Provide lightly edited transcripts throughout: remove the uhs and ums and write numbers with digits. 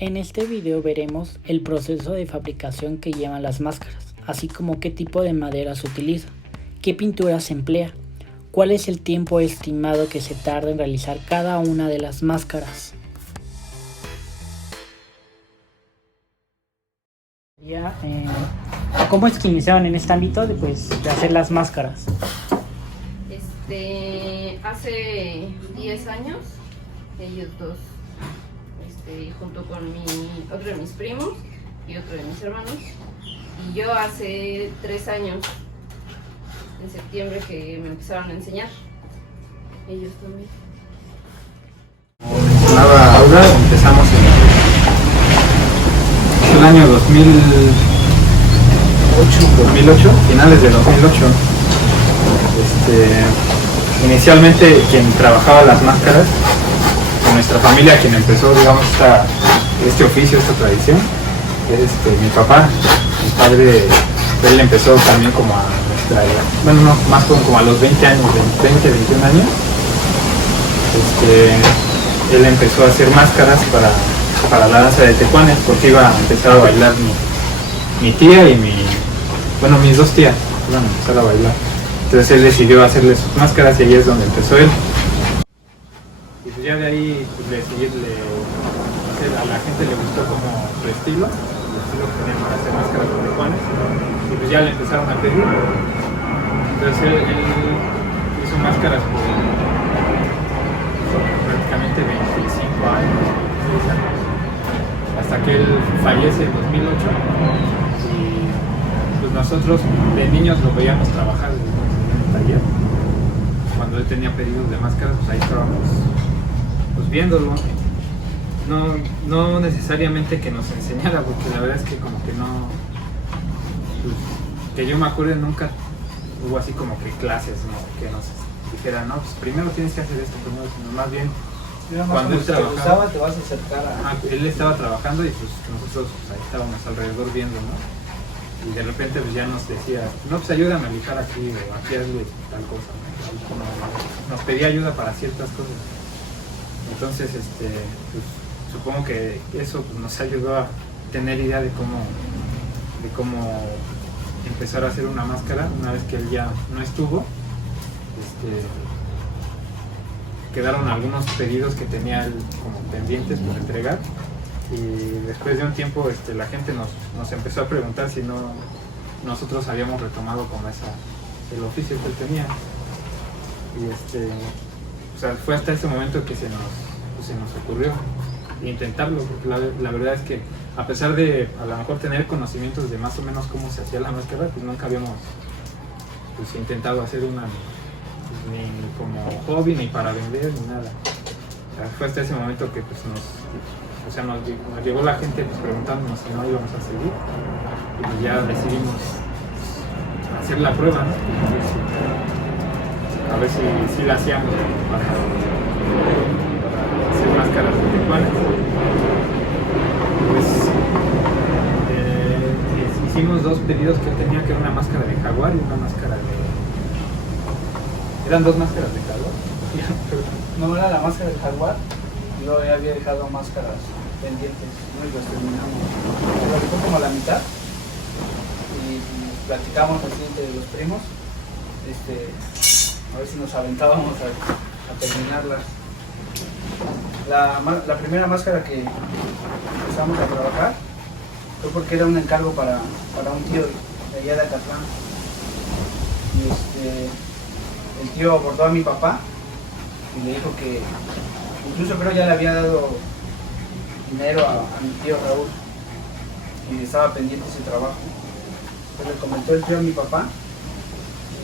En este video veremos el proceso de fabricación que llevan las máscaras, así como qué tipo de madera se utiliza, qué pintura se emplea, cuál es el tiempo estimado que se tarda en realizar cada una de las máscaras. ¿Cómo es que iniciaron en este ámbito de hacer las máscaras? Hace 10 años, ellos dos, junto con otro de mis primos y otro de mis hermanos, y yo hace 3 años, en septiembre, que me empezaron a enseñar, ellos también. Como mencionaba Aura, empezamos en el año 2008, finales de 2008. Inicialmente quien trabajaba las máscaras, en nuestra familia quien empezó, digamos, este oficio, esta tradición, es mi papá. Mi padre, él empezó también como a nuestra edad, bueno, no, más como a los 20 años, 20, 21 años. Él empezó a hacer máscaras para la danza de tecuanes, porque iba a empezar a bailar mi tía y mis dos tías iban a empezar a bailar. Entonces él decidió hacerle sus máscaras y ahí es donde empezó él. Y pues ya de ahí a la gente le gustó como su estilo, el estilo que tenían para hacer máscaras de tecuanes, y pues ya le empezaron a pedir. Entonces él hizo máscaras por prácticamente 25 años, 6 años, hasta que él fallece en 2008. Y pues nosotros de niños lo veíamos trabajar en el taller. Cuando él tenía pedidos de máscaras, pues ahí estábamos pues viéndolo. No necesariamente que nos enseñara, porque la verdad es que como que no, pues, que yo me acuerdo, nunca hubo así como que clases, ¿no? Que nos dijera, no, pues primero tienes que hacer esto, sino más bien cuando él trabajaba, te vas a acercar a... él estaba trabajando y pues nosotros pues, ahí estábamos alrededor viendo, ¿no? Y de repente pues ya nos decía, no, pues ayúdame a lijar aquí, o aquí hazle tal cosa, ¿no? Nos pedía ayuda para ciertas cosas. Entonces, pues, supongo que eso pues, nos ayudó a tener idea de cómo empezar a hacer una máscara. Una vez que él ya no estuvo, quedaron algunos pedidos que tenía él como pendientes por entregar, y después de un tiempo la gente nos empezó a preguntar si nosotros habíamos retomado como el oficio que él tenía, y o sea, fue hasta ese momento que se nos ocurrió intentarlo, porque la verdad es que a pesar de a lo mejor tener conocimientos de más o menos cómo se hacía la máscara, pues nunca habíamos intentado hacer una, ni como hobby, ni para vender, ni nada. O sea, fue hasta ese momento que pues nos llegó la gente pues, preguntándonos si no íbamos a seguir, y pues ya decidimos hacer la prueba, ¿no? A ver si la hacíamos para hacer máscaras de tecuanes. Pues hicimos dos pedidos que yo tenía, que era una máscara de jaguar y una máscara de... ¿Eran dos máscaras de jaguar? No, era la máscara del jaguar. Yo había dejado máscaras pendientes, ¿no? Y las terminamos. Lo dejó como a la mitad y platicamos así entre los primos, a ver si nos aventábamos a terminarlas. La primera máscara que empezamos a trabajar fue porque era un encargo para un tío de allá de Acatlán. Y el tío abordó a mi papá y le dijo que incluso creo ya le había dado dinero a mi tío Raúl y estaba pendiente ese trabajo. Entonces le comentó el tío a mi papá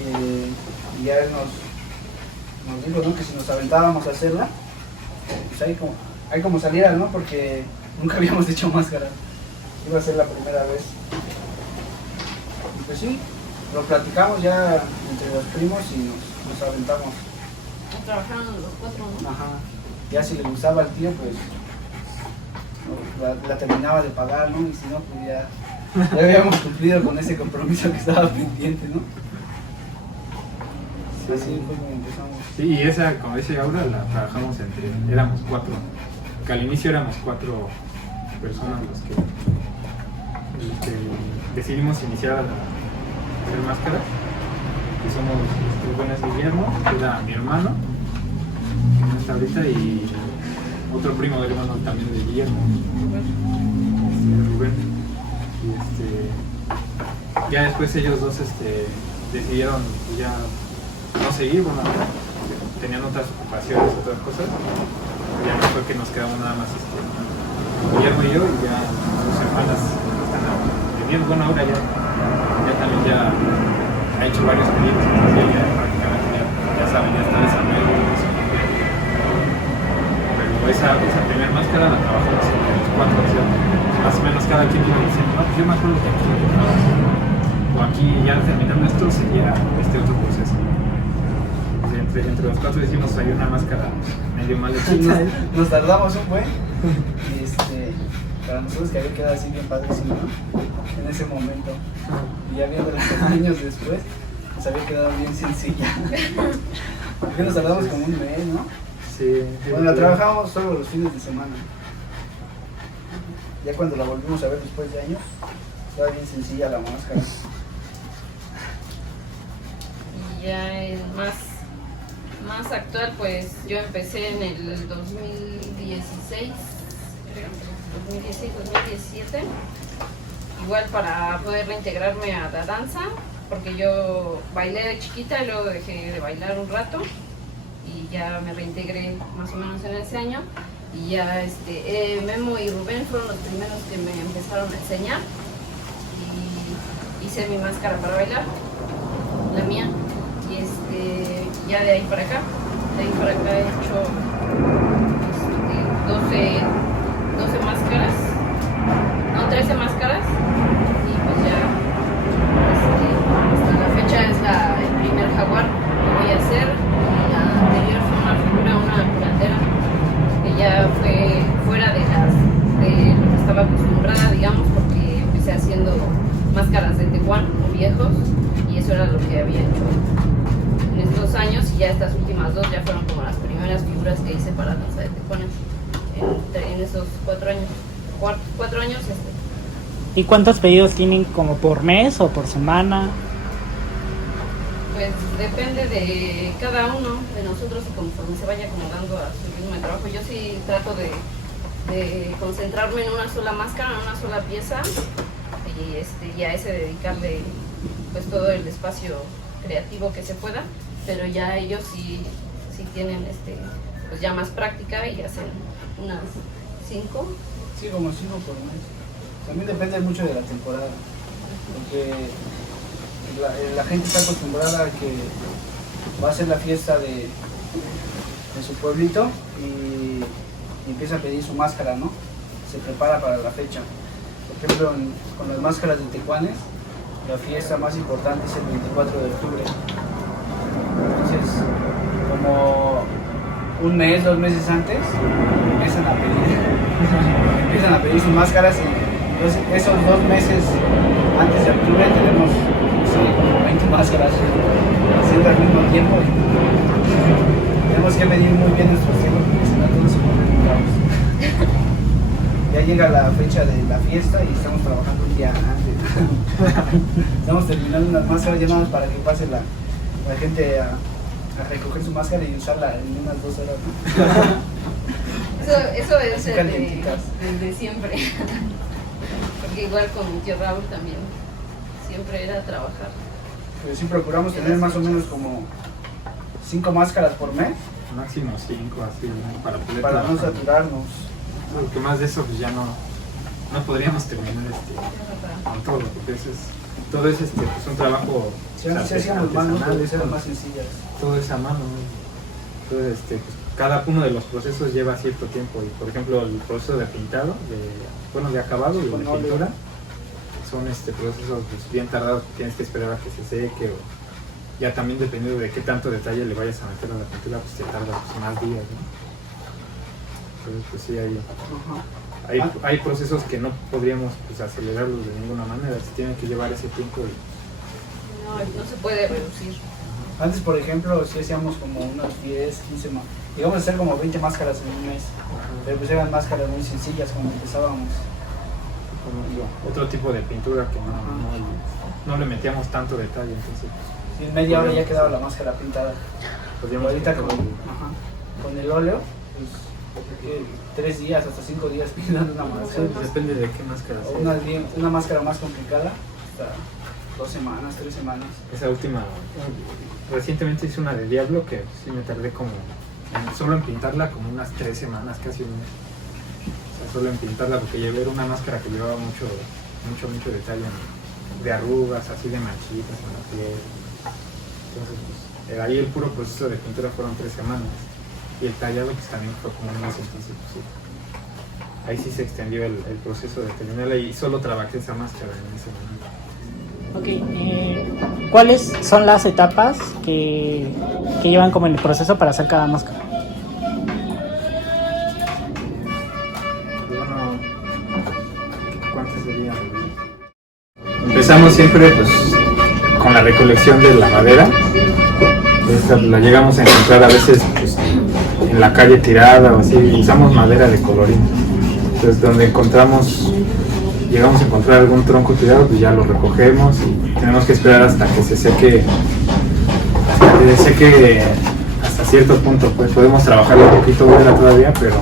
y ya él nos dijo, ¿no?, que si nos aventábamos a hacerla, pues ahí como saliera, ¿no? Porque nunca habíamos hecho máscara, iba a ser la primera vez. Y pues sí, lo platicamos ya entre los primos y nos aventamos. Trabajaron los 4, ¿no? Ajá. Ya si le gustaba al tío, pues la terminaba de pagar, ¿no? Y si no, pues ya habíamos cumplido con ese compromiso que estaba pendiente, ¿no? Sí, así fue como empezamos. Sí, y como dice Aura, la trabajamos éramos 4, que al inicio éramos 4 personas los que decidimos iniciar a hacer máscaras, que somos bueno, es Guillermo, que era mi hermano, que no está ahorita, y otro primo del hermano también de Guillermo, Rubén. Y ya después ellos dos decidieron ya no seguir, bueno, tenían otras ocupaciones, otras cosas. Ya no fue que nos quedamos nada más Guillermo y yo, y ya sus hermanas están viviendo. Bueno, ahora ya también ya ha hecho varios pedidos, entonces ya prácticamente ya saben, ya está desarrollando eso. Pero esa primera máscara la trabajamos entre los 4, o sea, más o menos cada quien iba diciendo, no, pues yo me acuerdo que aquí o aquí ya terminando esto seguía este otro proceso. Entre los 4 decimos hay una máscara medio mal hecha. Nos tardamos un buen. Para nosotros que había quedado así bien padrísimo, ¿no? En ese momento. Y ya viendo los años después, nos había quedado bien sencilla. Porque nos tardamos como un mes, ¿no? Sí. Bueno, la trabajamos solo los fines de semana. Ya cuando la volvimos a ver después de años, estaba bien sencilla la máscara. Y ya el más actual, pues yo empecé en el 2016, 2017, igual para poder reintegrarme a la danza, porque yo bailé de chiquita y luego dejé de bailar un rato y ya me reintegré más o menos en ese año. Y ya Memo y Rubén fueron los primeros que me empezaron a enseñar y hice mi máscara para bailar, la mía. Y ya de ahí para acá he hecho 12 máscaras, no, 13 máscaras, y pues ya hasta la fecha es el primer jaguar que voy a hacer. Y la anterior fue una figura, una curandera, que ya fue fuera de lo que estaba acostumbrada, digamos, porque empecé haciendo máscaras de Tehuán o viejos, y eso era lo que había hecho en estos años, y ya estas últimas 2 ya fueron como las primeras figuras que hice para danza de tejuanes en esos 4 años. 4 años. ¿Y cuántos pedidos tienen, como por mes o por semana? Pues depende de cada uno de nosotros y conforme se vaya acomodando a su ritmo de trabajo. Yo sí trato de concentrarme en una sola máscara, en una sola pieza, y a ese dedicarle pues todo el espacio creativo que se pueda, pero ya ellos sí tienen pues ya más práctica y hacen unas 5. Sí, como 5 por mes. También depende mucho de la temporada, porque la gente está acostumbrada a que va a ser la fiesta de su pueblito y empieza a pedir su máscara, ¿no? Se prepara para la fecha. Por ejemplo, con las máscaras de tecuanes, la fiesta más importante es el 24 de octubre. Entonces, como un mes, 2 meses antes, empiezan a pedir sus máscaras, y entonces esos 2 meses antes de octubre tenemos 20 máscaras haciendo al mismo tiempo, y tenemos que medir muy bien nuestros tiempos porque si no todos se ponen bravos. Ya llega la fecha de la fiesta y estamos trabajando un día antes. Estamos terminando unas máscaras ya nada más para que pase la gente a recoger su máscara y usarla en unas 2 horas, ¿no? Eso es el de siempre. Porque igual con mi tío Raúl también siempre era trabajar. Pero sí procuramos tener más o menos como 5 máscaras por mes. Máximo 5, así, ¿no? Para poder para no trabajar. saturarnos. Porque más de eso pues ya no podríamos terminar con todo, porque todo es pues un trabajo. Si antes hacíamos manos, pues eran más sencillas. Todo es a mano, ¿no? Entonces pues, cada uno de los procesos lleva cierto tiempo, y por ejemplo el proceso de pintado, de acabado y de pintura, son procesos pues, bien tardados, tienes que esperar a que se seque, o ya también dependiendo de qué tanto detalle le vayas a meter a la pintura, pues te tarda pues, más días, ¿no? Entonces pues sí hay procesos que no podríamos pues, acelerarlos de ninguna manera, se tienen que llevar ese tiempo no se puede reducir. Antes, por ejemplo, si hacíamos como unas 10, 15 más, digamos hacer como 20 máscaras en un mes, pero pues eran máscaras muy sencillas cuando empezábamos. Otro tipo de pintura que no le metíamos tanto detalle, entonces Y en media hora ya quedaba la máscara pintada. podíamos Ahorita pintar con el óleo, pues 3 días, hasta 5 días pintando una máscara. depende de qué máscara O sea. una máscara más complicada, hasta 2 semanas, 3 semanas. Esa última, recientemente hice una de Diablo que sí me tardé como, solo en pintarla como unas 3 semanas, casi un mes. O sea, solo en pintarla porque era una máscara que llevaba mucho detalle de arrugas, así de manchitas en la piel. Entonces, pues, ahí el puro proceso de pintura fueron 3 semanas. Y el tallado pues también fue como un mes, entonces pues, sí. Ahí sí se extendió el proceso de terminarla y solo trabajé esa máscara en ese momento. Ok, ¿cuáles son las etapas que llevan como en el proceso para hacer cada máscara? Bueno, ¿cuántas serían? Empezamos siempre pues con la recolección de la madera. Esta la llegamos a encontrar a veces pues, en la calle tirada o así. Usamos madera de colorín. Entonces donde llegamos a encontrar algún tronco tirado, pues ya lo recogemos y tenemos que esperar hasta que se seque, hasta cierto punto. Pues podemos trabajar un poquito madera todavía, pero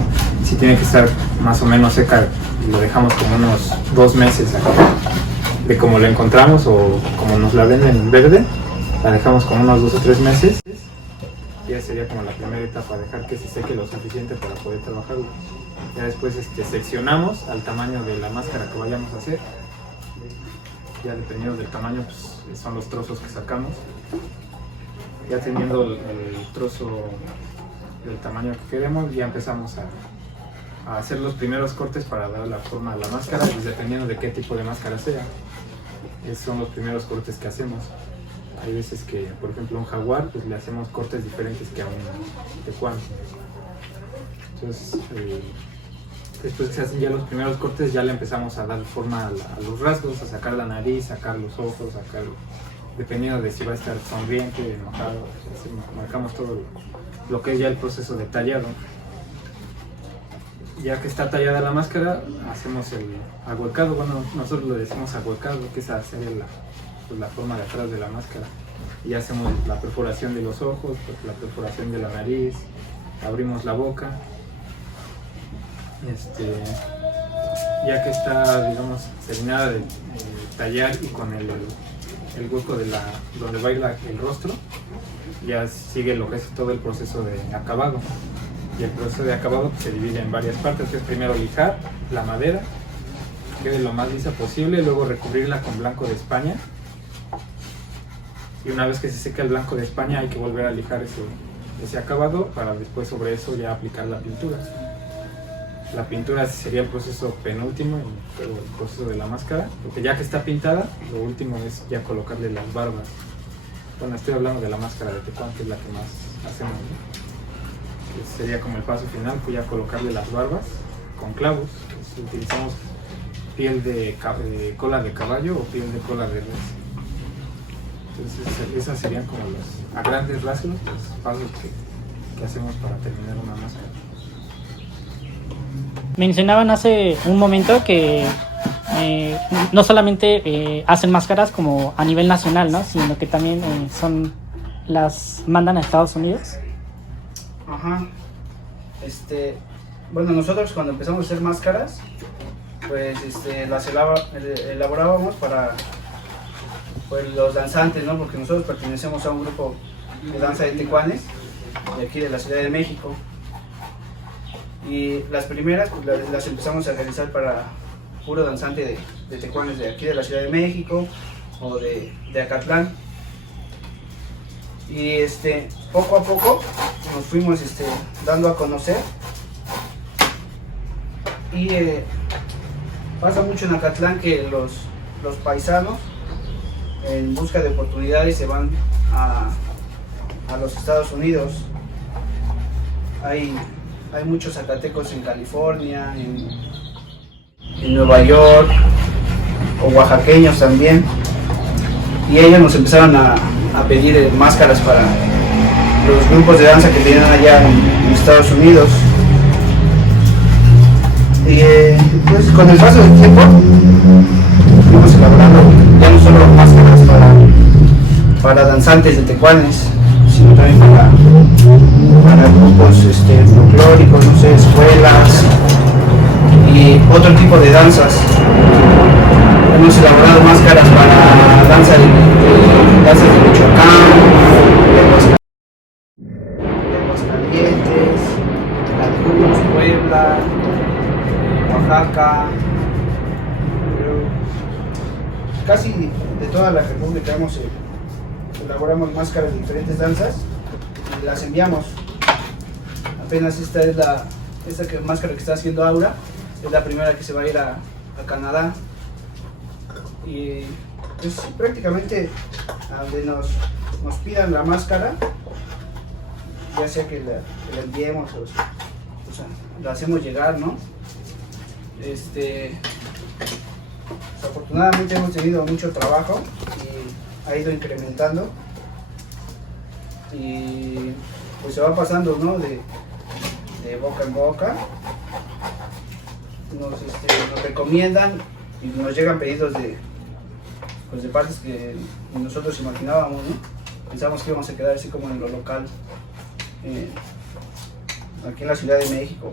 sí tiene que estar más o menos seca y lo dejamos como unos 2 meses acá. De como la encontramos o como nos la venden en verde, la dejamos como unos 2 o 3 meses. Ya sería como la primera etapa, dejar que se seque lo suficiente para poder trabajarlo. Ya después seccionamos al tamaño de la máscara que vayamos a hacer. Ya dependiendo del tamaño, pues son los trozos que sacamos. Ya teniendo el trozo del tamaño que queremos, ya empezamos a hacer los primeros cortes para dar la forma a la máscara, pues dependiendo de qué tipo de máscara sea. Esos son los primeros cortes que hacemos. Hay veces que, por ejemplo, a un jaguar, pues le hacemos cortes diferentes que a un tecuán. Entonces, después que se hacen ya los primeros cortes, ya le empezamos a dar forma a los rasgos, a sacar la nariz, sacar los ojos, dependiendo de si va a estar sonriente, enojado, así marcamos todo lo que es ya el proceso de tallado. Ya que está tallada la máscara, hacemos el ahuecado. Bueno, nosotros le decimos ahuecado, que es hacer la forma de atrás de la máscara. Y hacemos la perforación de los ojos, la perforación de la nariz, abrimos la boca. Ya que está, digamos, terminada de tallar y con el hueco donde va a ir el rostro, ya sigue lo que es todo el proceso de acabado. Y el proceso de acabado se divide en varias partes, que es primero lijar la madera, que quede lo más lisa posible, luego recubrirla con blanco de España. Y una vez que se seca el blanco de España hay que volver a lijar ese acabado para después sobre eso ya aplicar la pintura. La pintura sería el proceso penúltimo, el proceso de la máscara, porque ya que está pintada, lo último es ya colocarle las barbas. Bueno, estoy hablando de la máscara de tecuán, que es la que más hacemos, ¿no? Sería como el paso final, pues ya colocarle las barbas con clavos. Pues utilizamos piel de cola de caballo o piel de cola de res. Entonces esas serían como a grandes rasgos los pasos que hacemos para terminar una máscara. Mencionaban hace un momento que no solamente hacen máscaras como a nivel nacional, ¿no? Sino que también las mandan a Estados Unidos. Ajá. Bueno, nosotros cuando empezamos a hacer máscaras, pues las elaborábamos para los danzantes, ¿no? Porque nosotros pertenecemos a un grupo de danza de tecuanes de aquí de la Ciudad de México. Y las primeras pues, las empezamos a realizar para puro danzante de tecuanes de aquí de la Ciudad de México o de Acatlán. Y poco a poco nos fuimos dando a conocer. Y pasa mucho en Acatlán que los paisanos en busca de oportunidades se van a los Estados Unidos. Hay muchos zacatecos en California, en Nueva York, o oaxaqueños también. Y ellos nos empezaron a a pedir máscaras para los grupos de danza que tenían allá en Estados Unidos. Y pues con el paso del tiempo fuimos elaborando ya no solo máscaras para danzantes de tecuanes, sino también para grupos folclóricos, no sé, escuelas y otro tipo de danzas. Hemos elaborado máscaras para danzas de Michoacán, de Aguascalientes, Veracruz, Puebla, Oaxaca, casi de toda la república elaboramos máscaras de diferentes danzas y las enviamos. Apenas esta máscara que está haciendo Aura es la primera que se va a ir a Canadá. Y pues prácticamente a donde nos pidan la máscara, ya sea que la enviemos o sea, la hacemos llegar, ¿no? Afortunadamente hemos tenido mucho trabajo y ha ido incrementando y pues se va pasando, ¿no? De boca en boca. Nos recomiendan y nos llegan pedidos de partes que nosotros imaginábamos, ¿no? Pensamos que íbamos a quedar así como en lo local, aquí en la Ciudad de México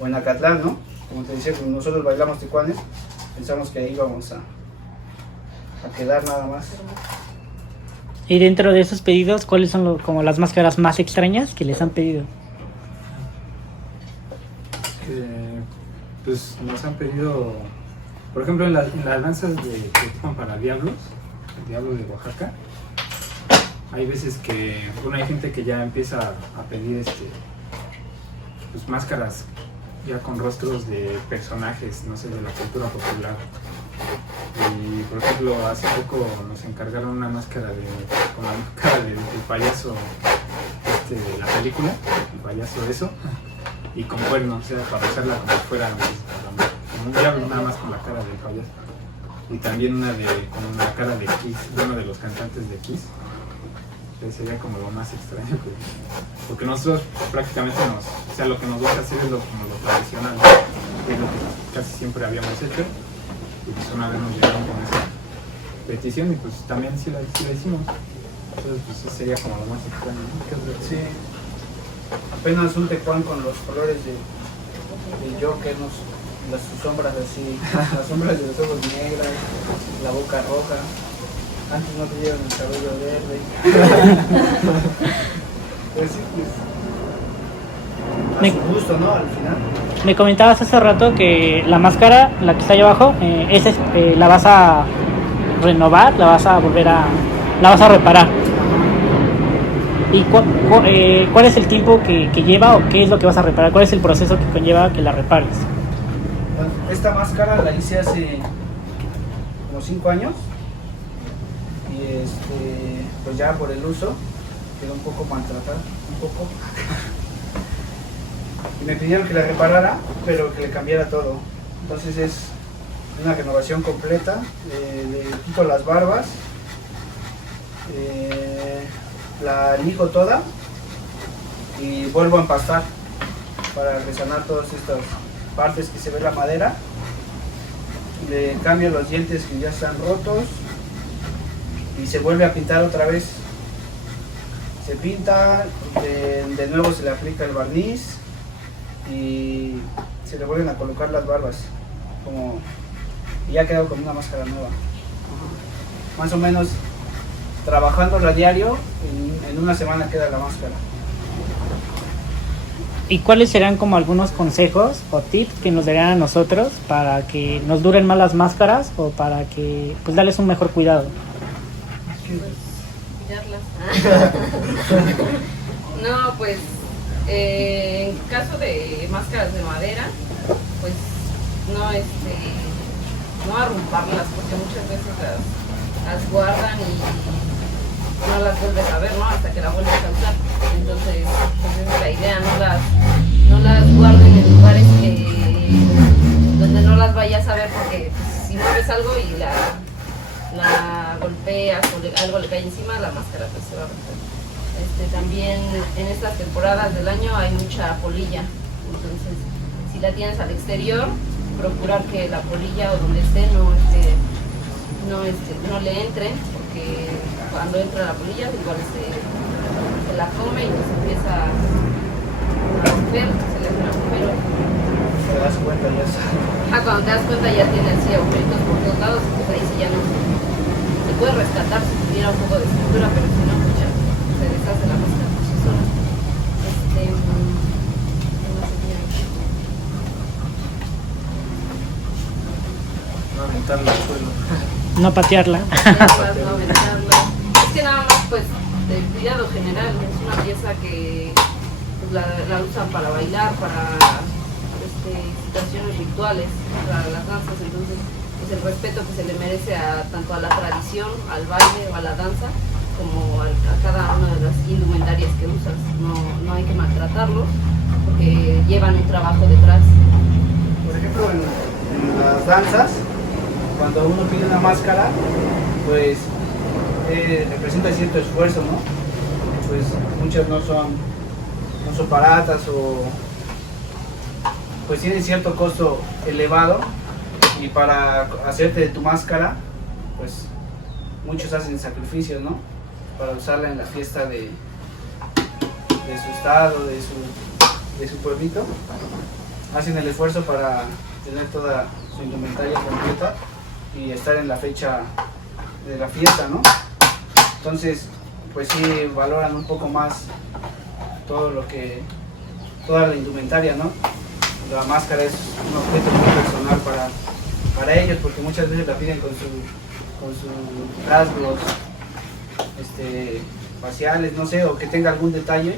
o en Acatlán, ¿no? Como te decía, cuando nosotros bailamos tecuanes, pensamos que ahí íbamos a quedar nada más. Y dentro de esos pedidos, ¿cuáles son como las máscaras más extrañas que les han pedido? Pues nos han pedido, por ejemplo, en las danzas que ocupan para diablos, el diablo de Oaxaca, hay veces que, bueno, hay gente que ya empieza a pedir pues máscaras ya con rostros de personajes, no sé, de la cultura popular. Y por ejemplo, hace poco nos encargaron una máscara con la cara del payaso de la película, el payaso eso, y con cuernos, o sea, para usarla como si fuera como un diablo, nada más con la cara del payaso. Y también una con la cara de Kiss, uno de los cantantes de Kiss. Sería como lo más extraño, porque nosotros prácticamente o sea, lo que nos gusta hacer es como lo tradicional, que es lo que casi siempre habíamos hecho, y pues una vez nos llegaron con esa petición y pues también sí la hicimos. Entonces pues eso sería como lo más extraño, ¿no? Sí, apenas un tecuán con los colores de Joker, sus sombras así, las sombras de los ojos negras, la boca roja. Antes no te llevan el cabello verde. Pues sí, pues. A su gusto, ¿no? Al final. Me comentabas hace rato que la máscara, la que está ahí abajo, la vas a renovar, la vas a reparar. ¿Y cuál es el tiempo que lleva o qué es lo que vas a reparar? ¿Cuál es el proceso que conlleva que la repares? Bueno, esta máscara la hice hace como 5 años. Y pues ya por el uso quedó un poco maltratada, un poco. Y me pidieron que la reparara, pero que le cambiara todo. Entonces es una renovación completa, le quito las barbas, la lijo toda y vuelvo a empastar para resanar todas estas partes que se ve la madera. Le cambio los dientes que ya están rotos y se vuelve a pintar otra vez. Se pinta, de nuevo se le aplica el barniz y se le vuelven a colocar las barbas, y ya quedó con una máscara nueva. Más o menos trabajándola a diario, en una semana queda la máscara. ¿Y cuáles serán como algunos consejos o tips que nos darían a nosotros para que nos duren más las máscaras o para que pues darles un mejor cuidado? No, pues en caso de máscaras de madera, pues no arrumbarlas, porque muchas veces las guardan y no las vuelves a ver, ¿no? Hasta que la vuelves a usar. Entonces, pues esa es la idea, no las guarden en lugares donde no las vayas a ver, porque pues, si mueves algo y la golpeas o algo le cae encima, la máscara pues se va a romper. También en estas temporadas del año hay mucha polilla, entonces si la tienes al exterior, procurar que la polilla o donde esté no le entre, porque cuando entra la polilla igual se la come y se empieza a romper, se le hace un agujero. Te das cuenta ya está. Cuando te das cuenta ya tiene así agujeritos por todos lados, pues ahí sí ya no se puede rescatar si tuviera un poco de estructura, pero si no, pues ya se deshace la máscara por sí sola. No aventarla al suelo. No patearla. No aventarla. Es que nada más pues de cuidado general, es una pieza que pues, la usan para bailar, para situaciones rituales, para las danzas, entonces pues el respeto que se le merece tanto a la tradición, al baile o a la danza, como a cada una de las indumentarias que usas. No hay que maltratarlos porque llevan un trabajo detrás. Por ejemplo, en las danzas, cuando uno pide una máscara, pues representa cierto esfuerzo, ¿no? Pues muchas no son baratas o pues tienen cierto costo elevado, y para hacerte de tu máscara, pues muchos hacen sacrificios, ¿no? Para usarla en la fiesta de su estado, de su pueblito. Hacen el esfuerzo para tener toda su indumentaria completa y estar en la fecha de la fiesta, ¿no? Entonces, pues sí valoran un poco más toda la indumentaria, ¿no? La máscara es un objeto muy personal para ellos, porque muchas veces la piden con sus rasgos faciales, no sé, o que tenga algún detalle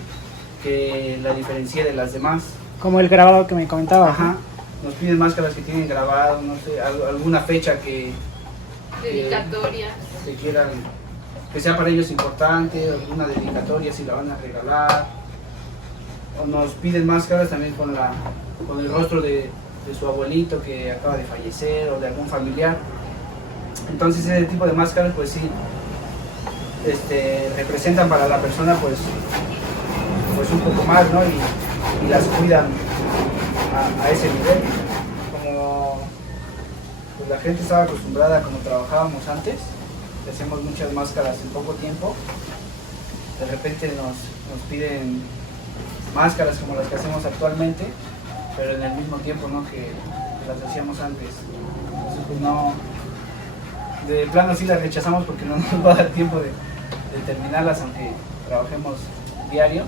que la diferencie de las demás. Como el grabado que me comentaba. Ajá. Nos piden máscaras que tienen grabado, no sé, alguna fecha Dedicatoria. que quieran, que sea para ellos importante, alguna dedicatoria si la van a regalar. O nos piden máscaras también con el rostro de su abuelito que acaba de fallecer o de algún familiar. Entonces ese tipo de máscaras pues sí representan para la persona pues un poco más, ¿no? Y las cuidan a ese nivel. Como pues, la gente estaba acostumbrada como trabajábamos antes, hacíamos muchas máscaras en poco tiempo, de repente nos piden máscaras como las que hacemos actualmente, pero en el mismo tiempo, ¿no? que las hacíamos antes. Entonces pues no, de plano sí las rechazamos porque no nos va a dar tiempo de terminarlas, aunque trabajemos diario.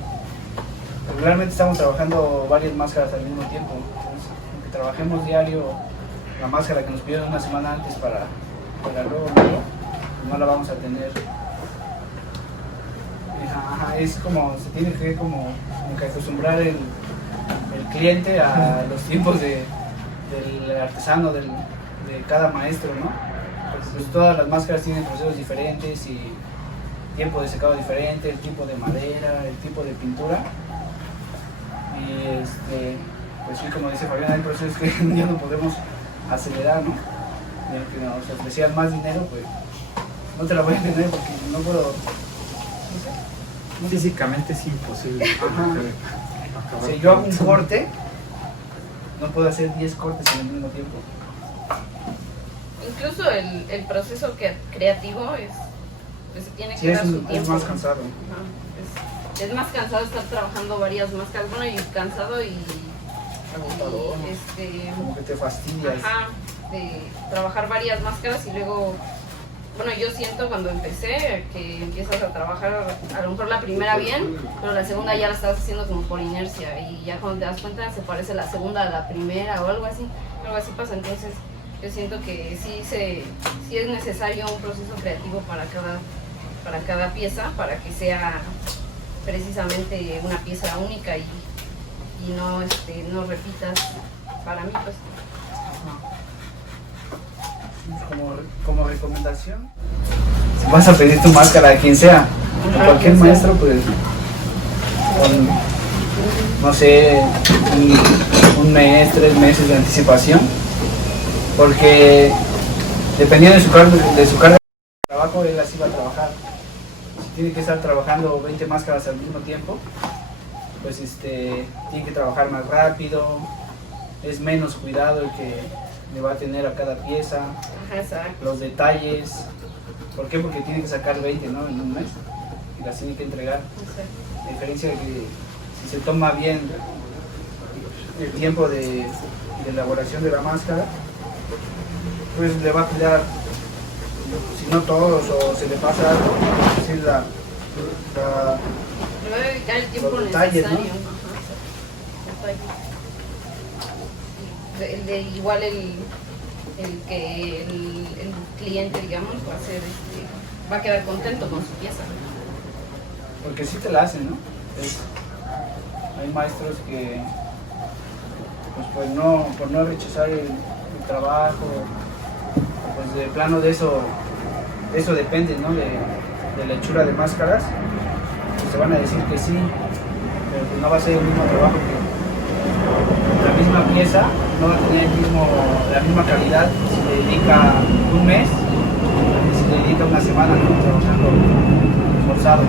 Regularmente estamos trabajando varias máscaras al mismo tiempo, entonces, aunque trabajemos diario la máscara que nos pidieron una semana antes para luego no la vamos a tener. Es como, se tiene que como que acostumbrar el cliente a los tiempos del artesano, de cada maestro, ¿no? Porque pues todas las máscaras tienen procesos diferentes y tiempo de secado diferente, el tipo de madera, el tipo de pintura. Y pues sí, como dice Fabián, hay procesos que ya no podemos acelerar, ¿no? Y aunque nos ofrecían más dinero, pues no te la voy a tener porque no puedo, no sé. Físicamente es imposible. Si yo hago un corte, no puedo hacer 10 cortes en el mismo tiempo. Incluso el proceso creativo pues se tiene que Sí, dar su tiempo. es más cansado. Es más cansado estar trabajando varias máscaras, bueno, y cansado y Agotador, como que te fastidias. de trabajar varias máscaras y luego, bueno, yo siento cuando empecé que empiezas a trabajar a lo mejor la primera bien, pero la segunda ya la estás haciendo como por inercia y ya cuando te das cuenta se parece la segunda a la primera o algo así pasa. Entonces yo siento que sí es necesario un proceso creativo para cada pieza, para que sea precisamente una pieza única y no repitas, para mí pues. Como recomendación, si vas a pedir tu máscara a quien sea, a cualquier maestro, pues con, no sé, un mes, 3 meses de anticipación, porque dependiendo de su carga de trabajo, él así va a trabajar. Si tiene que estar trabajando 20 máscaras al mismo tiempo, pues tiene que trabajar más rápido, es menos cuidado el que le va a tener a cada pieza, Ajá, exacto. los detalles. ¿Por qué? Porque tiene que sacar 20, ¿no? En un mes y las tiene que entregar. Exacto. A diferencia de que si se toma bien el tiempo de elaboración de la máscara, pues le va a quedar, si no todos o se le pasa algo, es decir, Le voy a dedicar el tiempo los detalles, ¿no? necesario. Ajá, exacto. Igual el cliente, digamos, va a quedar contento con su pieza. porque sí te la hacen, ¿no? Hay maestros que, pues por no rechazar el trabajo, pues de plano de eso depende, ¿no? De la hechura de máscaras, pues te van a decir que sí, pero pues no va a ser el mismo trabajo que la misma pieza, no va a tener la misma calidad si le dedica un mes, que si le dedica una semana, ¿no? Trabajando forzado, ¿no?